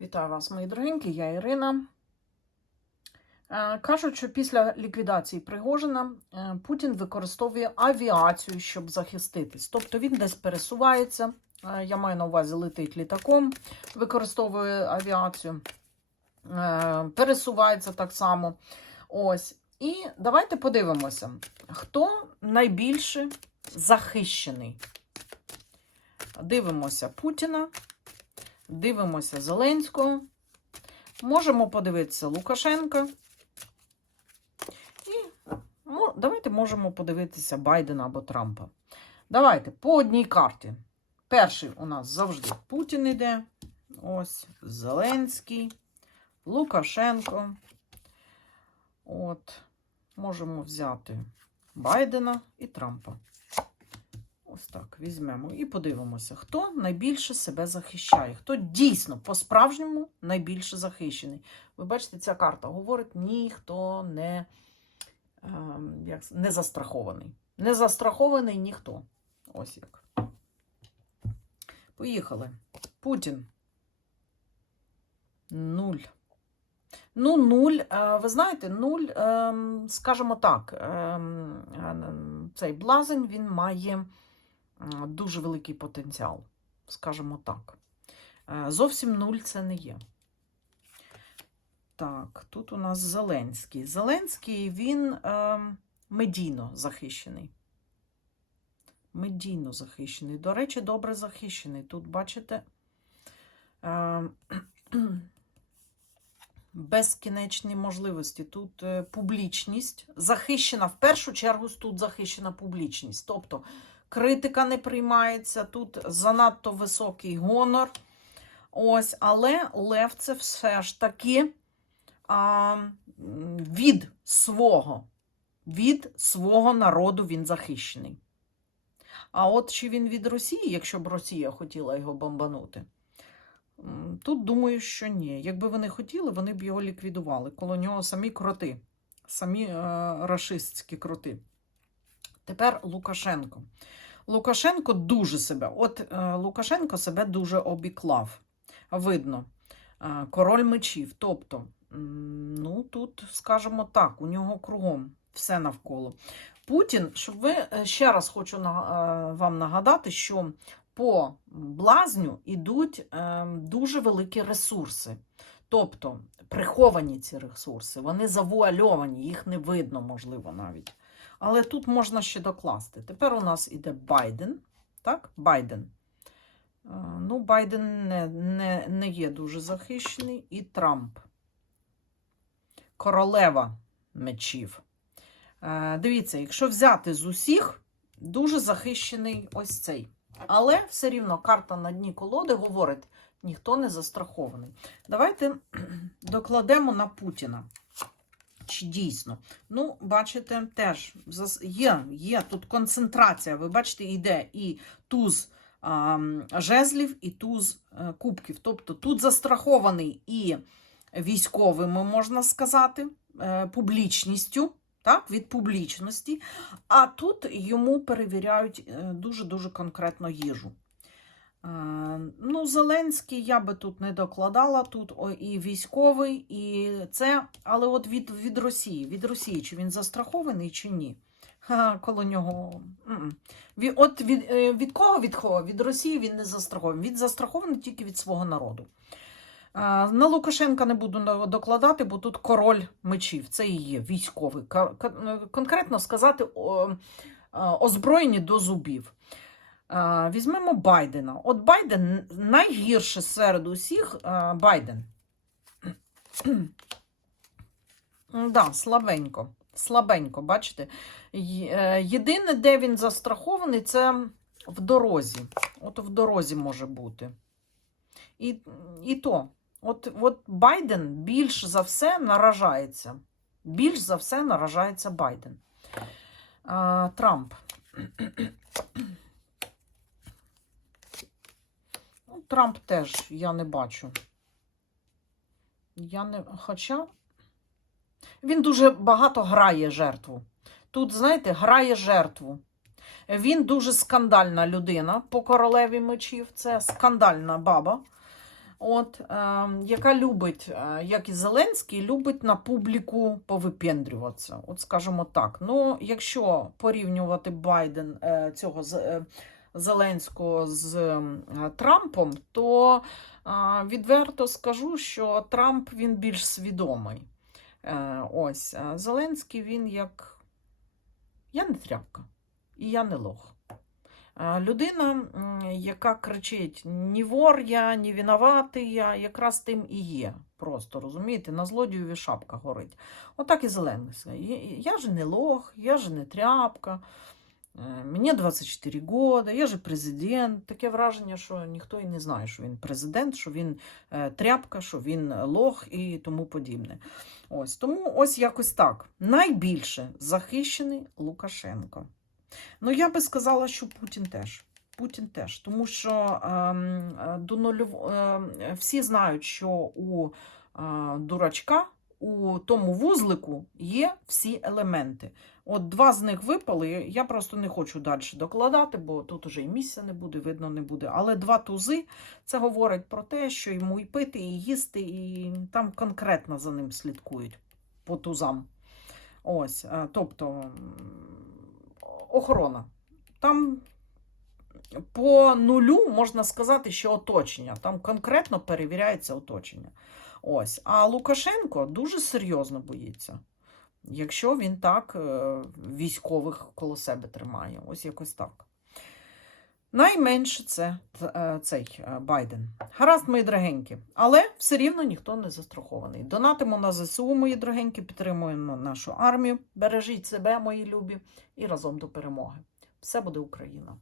Вітаю вас, мої дорогенькі, я Ірина. Е, Кажуть, що після ліквідації Пригожина е, Путін використовує авіацію, щоб захиститись. Тобто він десь пересувається. е, Я маю на увазі летить літаком, використовує авіацію, пересувається так само. Ось. І давайте подивимося, хто найбільше захищений. Дивимося Путіна. Дивимося Зеленського. Можемо подивитися Лукашенка. І давайте можемо подивитися Байдена або Трампа. Давайте по одній карті. Перший у нас завжди Путін іде. Ось Зеленський, Лукашенко. От, можемо взяти Байдена і Трампа. Ось так візьмемо і подивимося, хто найбільше себе захищає, хто дійсно по-справжньому найбільше захищений. Ви бачите, ця карта говорить, ніхто не, ем, як, не застрахований. Не застрахований ніхто. Ось як. Поїхали. Путін. Нуль. Ну, нуль, е, ви знаєте, нуль, ем, скажімо так, ем, ем, цей блазень він має дуже великий потенціал, скажімо так. Е, Зовсім нуль це не є. Так, тут у нас Зеленський. Зеленський він е, медійно захищений. Медійно захищений. До речі, добре захищений. Тут, бачите, е, безкінечні можливості. Тут е, публічність захищена, в першу чергу, тут захищена публічність. Тобто критика не приймається, тут занадто високий гонор. Ось, але Лев це все ж таки а, від свого, від свого народу він захищений. А от чи він від Росії, якщо б Росія хотіла його бомбанути? Тут думаю, що ні. Якби вони хотіли, вони б його ліквідували. Коло нього самі кроти, самі е, рашистські кроти. Тепер Лукашенко. Лукашенко дуже себе. От е, Лукашенко себе дуже обіклав. Видно, е, король мечів. Тобто, ну тут, скажімо так, у нього кругом все навколо. Путін, щоб ви е, ще раз хочу вам нагадати, що по блазню йдуть дуже великі ресурси. Тобто приховані ці ресурси, вони завуальовані, їх не видно, можливо, навіть. Але тут можна ще докласти. Тепер у нас іде Байден. Так, Байден. Е, Ну, Байден не, не, не є дуже захищений. І Трамп. Королева мечів. Е, Дивіться, якщо взяти з усіх, дуже захищений ось цей. Але все рівно карта на дні колоди говорить, ніхто не застрахований. Давайте докладемо на Путіна. Чи дійсно? Ну, бачите, теж є, є тут концентрація. Ви бачите, йде і туз жезлів, і туз е, кубків. Тобто тут застрахований і військовими, можна сказати, е, публічністю, так, від публічності. А тут йому перевіряють е, дуже-дуже конкретно їжу. Е, Ну, Зеленський я би тут не докладала, тут і військовий, і це, але от від, від Росії, від Росії, чи він застрахований, чи ні. Коло нього. м-м. От від, е, від кого від кого? Від Росії він не застрахований. Він застрахований тільки від свого народу. Е, На Лукашенка не буду докладати, бо тут король мечів, це і є військовий. Е, Конкретно сказати, озброєні до зубів. Візьмемо Байдена. От Байден найгірше серед усіх Байден. Да, слабенько. Слабенько, бачите? Е, Єдине, де він застрахований, це в дорозі. От в дорозі може бути. І, і то, от, от Байден більш за все наражається. Більш за все наражається Байден. А, Трамп. Ну, Трамп теж я не бачу. Я не. Хоча він дуже багато грає жертву. Тут, знаєте, грає жертву. Він дуже скандальна людина по королеві мечів. Це скандальна баба. от, е, яка любить, е, як і Зеленський, любить на публіку повипендрюватися. От скажімо так. Ну, якщо порівнювати Байден е, цього з- е, Зеленського з е, Трампом, то е, відверто скажу, що Трамп він більш свідомий. Е, ось, Зеленський він як я не тряпка, і я не лох. Людина, яка кричить ні вор я, ні винуватий я, якраз тим і є. Просто розумієте, на злодієві шапка горить. Отак і Зеленський. Я ж не лох, я ж не тряпка. Е, Мені 24 роки, я же президент. Таке враження, що ніхто і не знає, що він президент, що він е, тряпка, що він лох і тому подібне. Ось тому ось якось так. Найбільше захищений Лукашенко. Ну, я би сказала, що Путін теж. Путін теж, тому що ем, е, до нульов... ем, всі знають, що у е, дурачка, у тому вузлику є всі елементи. От два з них випали. Я просто не хочу далі докладати, бо тут уже і місця не буде, видно не буде. Але два тузи це говорить про те, що йому і пити, і їсти, і там конкретно за ним слідкують по тузам. Ось, е, тобто охорона. Там по нулю можна сказати, що оточення. Там конкретно перевіряється оточення. Ось. А Лукашенко дуже серйозно боїться, якщо він так е, військових коло себе тримає. Ось якось так. Найменше це е, цей е, Байден. Гаразд, мої дорогенькі. Але все рівно ніхто не застрахований. Донатимо на ЗСУ, мої дорогенькі, підтримуємо нашу армію. Бережіть себе, мої любі, і разом до перемоги. Все буде Україна!